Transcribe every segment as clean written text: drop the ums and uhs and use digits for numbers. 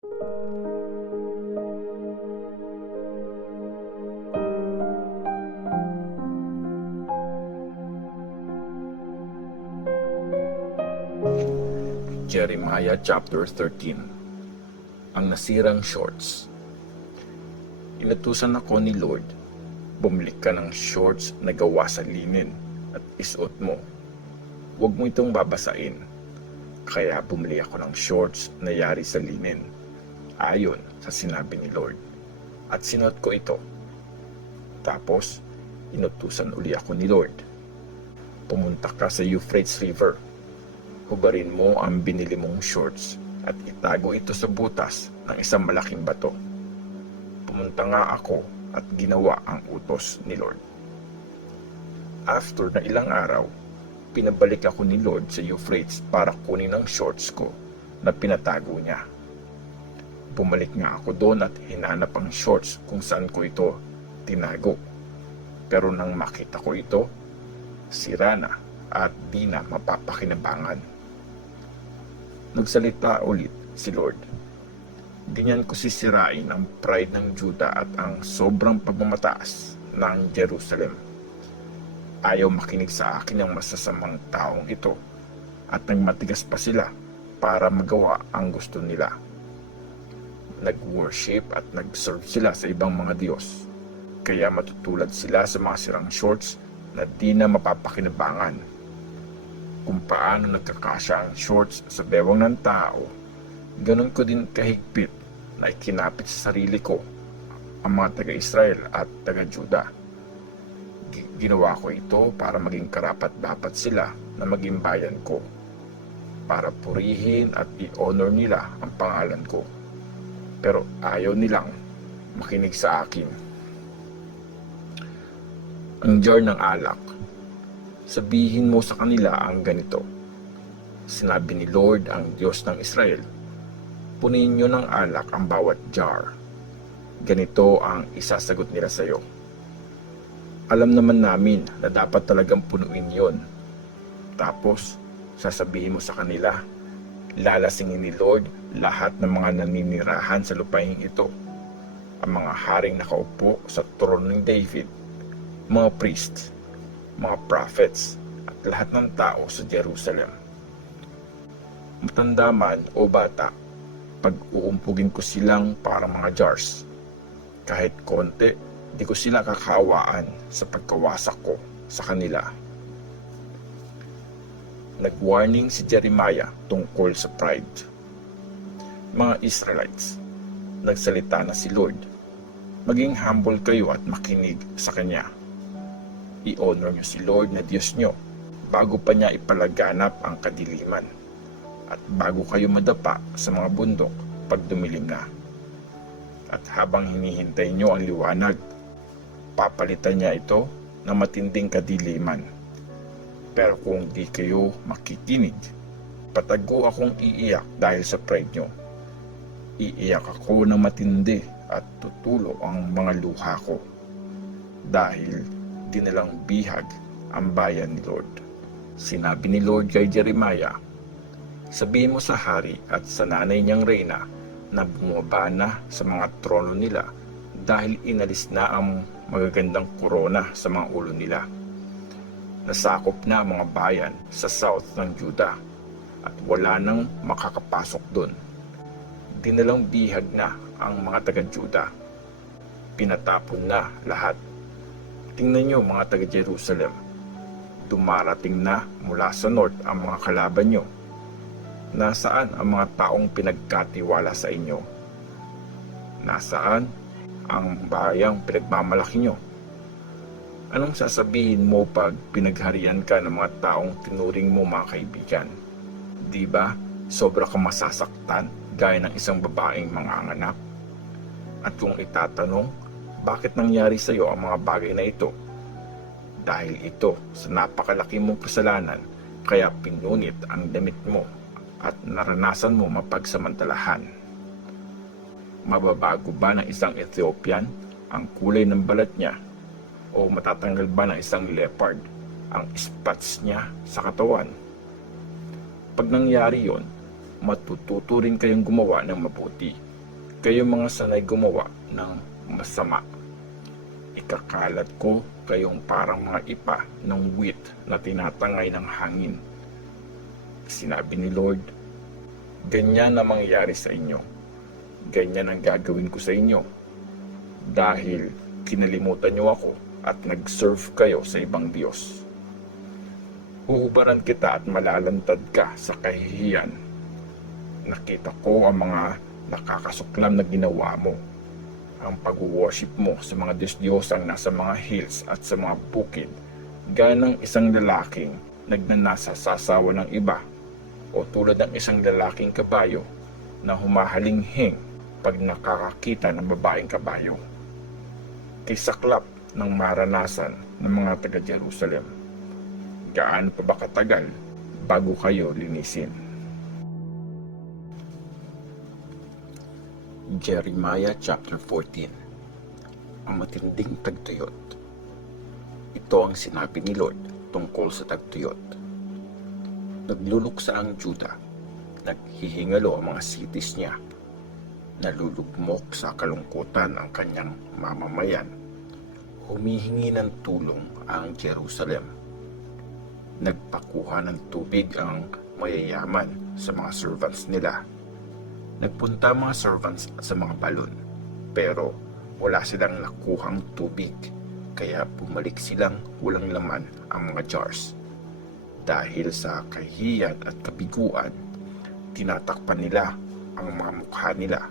Jeremiah chapter 13. Ang nasirang shorts. Inutusan ako ni Lord, bumili ka ng shorts na gawa sa linen at isuot mo. Huwag mo itong babasain. Kaya bumili ako ng shorts na yari sa linen, ayon sa sinabi ni Lord, at sinuot ko ito. Tapos, inutusan uli ako ni Lord, pumunta ka sa Euphrates River. Hubarin mo ang binili mong shorts at itago ito sa butas ng isang malaking bato. Pumunta nga ako at ginawa ang utos ni Lord. After na ilang araw, pinabalik ako ni Lord sa Euphrates para kunin ang shorts ko na pinatago niya. Bumalik nga ako doon at hinanap ang shorts kung saan ko ito tinago. Pero nang makita ko ito, sira na at di na mapapakinabangan. Nagsalita ulit si Lord. Ganyan ko sisirain ang pride ng Juda at ang sobrang pagmamataas ng Jerusalem. Ayaw makinig sa akin ang masasamang taong ito at nagmatigas pa sila para magawa ang gusto nila. Nag-worship at nag-serve sila sa ibang mga Diyos. Kaya matutulad sila sa mga sirang shorts na di na mapapakinabangan. Kung paano nagkakasya ang shorts sa bewang ng tao, ganun ko din kahigpit na ikinapit sa sarili ko ang mga taga-Israel at taga-Juda. Ginawa ko ito para maging karapat-dapat sila na maging bayan ko, para purihin at i-honor nila ang pangalan ko. Pero ayaw nilang makinig sa akin. Ang jar ng alak. Sabihin mo sa kanila ang ganito. Sinabi ni Lord, ang Diyos ng Israel, punin nyo ng alak ang bawat jar. Ganito ang isasagot nila sa iyo. Alam naman namin na dapat talagang punuin yon. Tapos, sasabihin mo sa kanila, lalasingin ni Lord lahat ng mga naninirahan sa lupain ito. Ang mga haring nakaupo sa trono ni David, mga priests, mga prophets, at lahat ng tao sa Jerusalem. Matanda man o bata, pag-uumpugin ko silang parang mga jars. Kahit konti, di ko sila kakawaan sa pagkawasak ko sa kanila. Nag-warning si Jeremiah tungkol sa pride. Mga Israelites, nagsalita na si Lord. Maging humble kayo at makinig sa Kanya. I-honor nyo si Lord na Diyos nyo bago pa niya ipalaganap ang kadiliman at bago kayo madapa sa mga bundok pag dumilim na. At habang hinihintay nyo ang liwanag, papalitan niya ito ng matinding kadiliman. Pero kung di kayo makikinig, patago akong iiyak dahil sa pride nyo. Iiyak ako ng matindi at tutulo ang mga luha ko dahil dinalang bihag ang bayan ni Lord. Sinabi ni Lord kay Jeremiah, sabihin mo sa hari at sa nanay niyang reyna na bumaba na sa mga trono nila dahil inalis na ang magagandang korona sa mga ulo nila. Nasakop na ang mga bayan sa south ng Juda at wala nang makakapasok doon. Dinalang bihag na ang mga taga-Juda. Pinatapon na lahat. Tingnan nyo mga taga-Jerusalem, dumarating na mula sa north ang mga kalaban nyo. Nasaan ang mga taong pinagkatiwala sa inyo? Nasaan ang bayang pinagmamalaki nyo? Anong sasabihin mo pag pinagharian ka ng mga taong tinuring mo mga kaibigan? Di ba sobra kang masasaktan gaya ng isang babaeng manganganak? At kung itatanong, bakit nangyari sa iyo ang mga bagay na ito? Dahil ito sa napakalaki mong kasalanan, kaya pinunit ang damit mo at naranasan mo mapagsamantalahan. Mababago ba ng isang Ethiopian ang kulay ng balat niya? O matatanggal ba ng isang leopard ang spots niya sa katawan? Pag nangyari yon, matututo rin kayong gumawa ng mabuti Kayo mga sanay gumawa ng masama, ikakalat ko kayong parang mga ipa ng wheat na tinatangay ng hangin. Sinabi ni Lord, ganyan na mangyayari sa inyo. Ganyan ang gagawin ko sa inyo. Dahil kinalimutan niyo ako at nag-serve kayo sa ibang Diyos. Huhubaran kita at malalantad ka sa kahihiyan. Nakita ko ang mga nakakasuklam na ginawa mo. Ang pag-worship mo sa mga Diyos-Diyosang nasa mga hills at sa mga bukid, ganang isang lalaking nagnanasa sa asawa ng iba, o tulad ng isang lalaking kabayo na humahalinghing pag nakakakita ng babaeng kabayo. Tisaklap ng maranasan ng mga taga-Jerusalem. Gaano pa ba katagal bago kayo linisin? Jeremiah chapter 14. Ang matinding tagtuyot. Ito ang sinabi ni Lord tungkol sa tagtuyot. Nagluluksa ang Juda, naghihingalo ang mga cities niya, nalulugmok sa kalungkutan ang kanyang mamamayan, humihingi ng tulong ang Jerusalem. Nagpakuha ng tubig ang mayayaman sa mga servants nila. Nagpunta mga servants sa mga balon, pero wala silang nakuhang tubig, kaya bumalik silang walang laman ang mga jars. Dahil sa kahihiyan at kabiguan, tinatakpan nila ang mga mukha nila.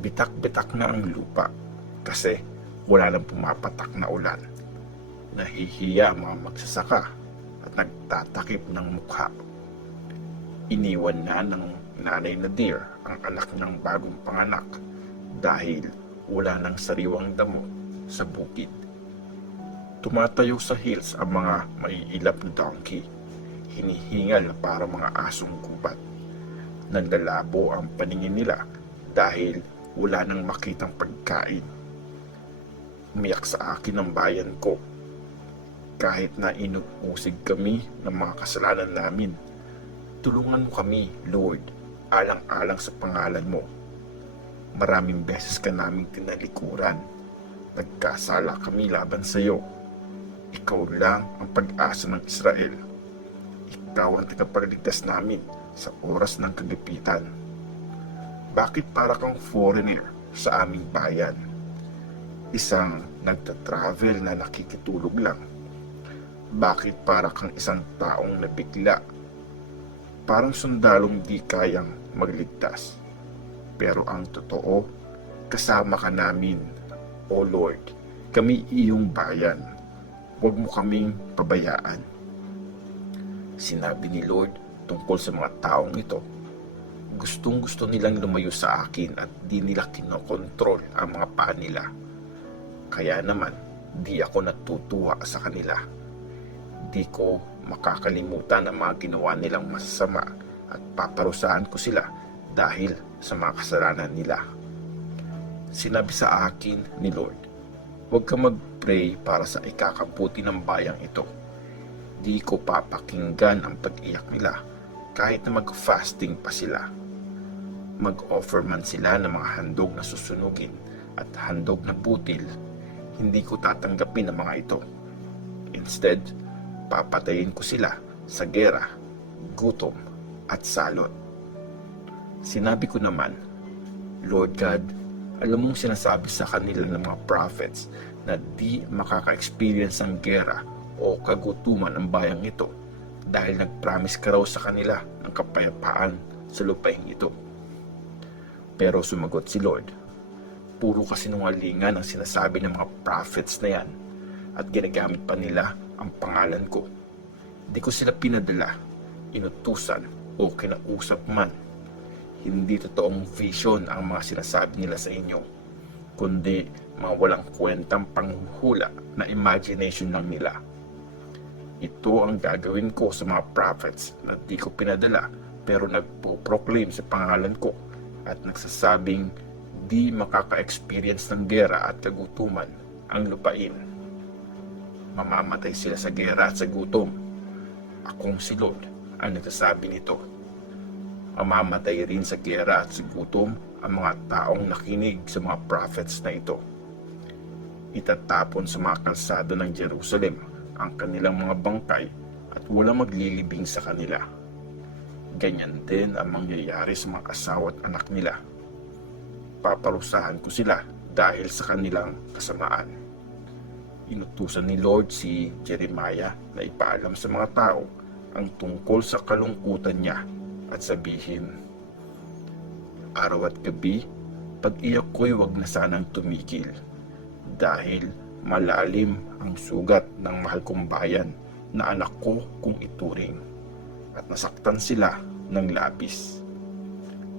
Bitak-bitak na ang lupa kasi wala nang pumapatak na ulan. Nahihiya ang mga magsasaka at nagtatakip ng mukha. Iniwan na ng nanay na deer ang anak ng bagong panganak dahil wala nang sariwang damo sa bukid. Tumatayo sa hills ang mga maiilap na donkey, hinihingal para mga asong gubat. Nanlalabo ang paningin nila dahil wala nang makitang pagkain. Umiyak sa akin ang bayan ko. Kahit na inusig kami ng mga kasalanan namin, tulungan mo kami, Lord, alang-alang sa pangalan mo. Maraming beses ka naming tinalikuran. Nagkasala kami laban sa iyo. Ikaw lang ang pag-asa ng Israel. Ikaw ang tagapagligtas namin sa oras ng kagipitan. Bakit para kang foreigner sa aming bayan? Isang nagtatravel na nakikitulog lang. Bakit para kang isang taong nabigla? Parang sundalong di kayang magligtas. Pero ang totoo, kasama ka namin, O Lord. Kami iyong bayan. Huwag mo kaming pabayaan. Sinabi ni Lord tungkol sa mga taong ito, gustong-gusto nilang lumayo sa akin at di nila kinokontrol ang mga paa nila. Kaya naman, di ako natutuwa sa kanila. Di ko makakalimutan ang mga ginawa nilang masasama at paparusahan ko sila dahil sa mga kasalanan nila. Sinabi sa akin ni Lord, huwag ka mag-pray para sa ikakabuti ng bayang ito. Di ko papakinggan ang pag-iyak nila kahit na mag-fasting pa sila. Mag-offer man sila ng mga handog na susunugin at handog na butil, hindi ko tatanggapin ang mga ito. Instead, papatayin ko sila sa gera, gutom at salot. Sinabi ko naman, Lord God, alam mong sinasabi sa kanila ng mga prophets na di makaka-experience ng gera o kagutuman ang bayang ito dahil nag-promise ka raw sa kanila ng kapayapaan sa lupaing ito. Pero sumagot si Lord, puro kasinungalingan ang sinasabi ng mga prophets na yan at ginagamit pa nila ang pangalan ko. Di ko sila pinadala, inutusan o kinausap man. Hindi totoong vision ang mga sinasabi nila sa inyo, kundi mga walang kwentang panghuhula na imagination lang nila. Ito ang gagawin ko sa mga prophets na di ko pinadala pero nagpo-proclaim sa pangalan ko at nagsasabing di makaka-experience ng gera at kagutuman ang lupain. Mamamatay sila sa gera at sa gutom. Akong si Lord ang nagsasabi nito. Mamamatay rin sa gera at sa gutom ang mga taong nakinig sa mga prophets na ito. Itatapon sa mga kalsada ng Jerusalem ang kanilang mga bangkay at walang maglilibing sa kanila. Ganyan din ang mangyayari sa mga asawa at anak nila. Paparusahan ko sila dahil sa kanilang kasamaan. Inutusan ni Lord si Jeremiah na ipaalam sa mga tao ang tungkol sa kalungkutan niya at sabihin, araw at gabi, pag-iyak ko'y wag na sanang tumigil dahil malalim ang sugat ng mahal kong bayan na anak ko kung ituring at nasaktan sila ng labis.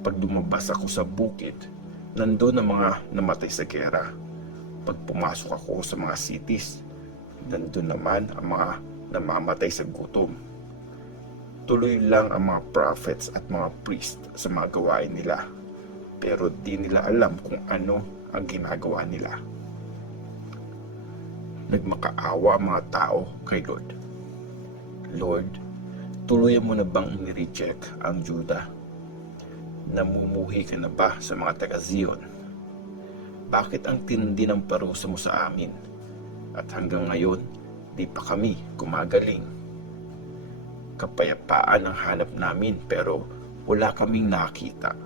Pag lumabas ako sa bukid, nandoon ang mga namatay sa gera. Pag pumasok ako sa mga cities, nandoon naman ang mga namamatay sa gutom. Tuloy lang ang mga prophets at mga priest sa mga gawain nila, pero di nila alam kung ano ang ginagawa nila. Nagmakaawa ang mga tao kay Lord. Lord, tuluyan mo na bang inireject ang Juda? Namumuhi ka na ba sa mga taga-Zion? Bakit ang tindi ng parusa mo sa amin? At hanggang ngayon, di pa kami gumagaling. Kapayapaan ang hanap namin pero wala kaming nakita.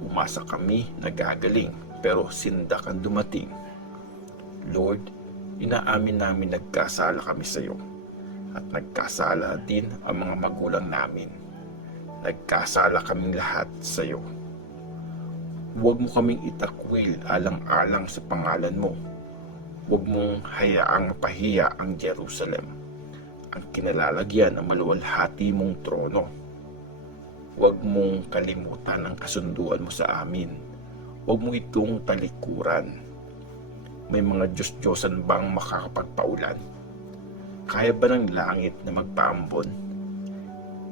Umasa kami na gagaling pero sindak ang dumating. Lord, inaamin namin nagkasala kami sa iyo. At nagkasala din ang mga magulang namin. Nagkasala kaming lahat sa iyo. Huwag mo kaming itakwil alang-alang sa pangalan mo. Huwag mong hayaang mapahiya ang Jerusalem, ang kinalalagyan ng maluwalhati mong trono. Huwag mong kalimutan ang kasunduan mo sa amin. Huwag mo itong talikuran. May mga Diyos-Diyosan bang makakapagpaulan? Kaya ba ng langit na magpaambon?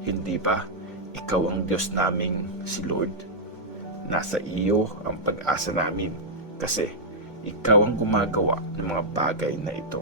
Hindi ba ikaw ang Diyos naming si Lord? Nasa iyo ang pag-asa namin kasi ikaw ang gumagawa ng mga bagay na ito.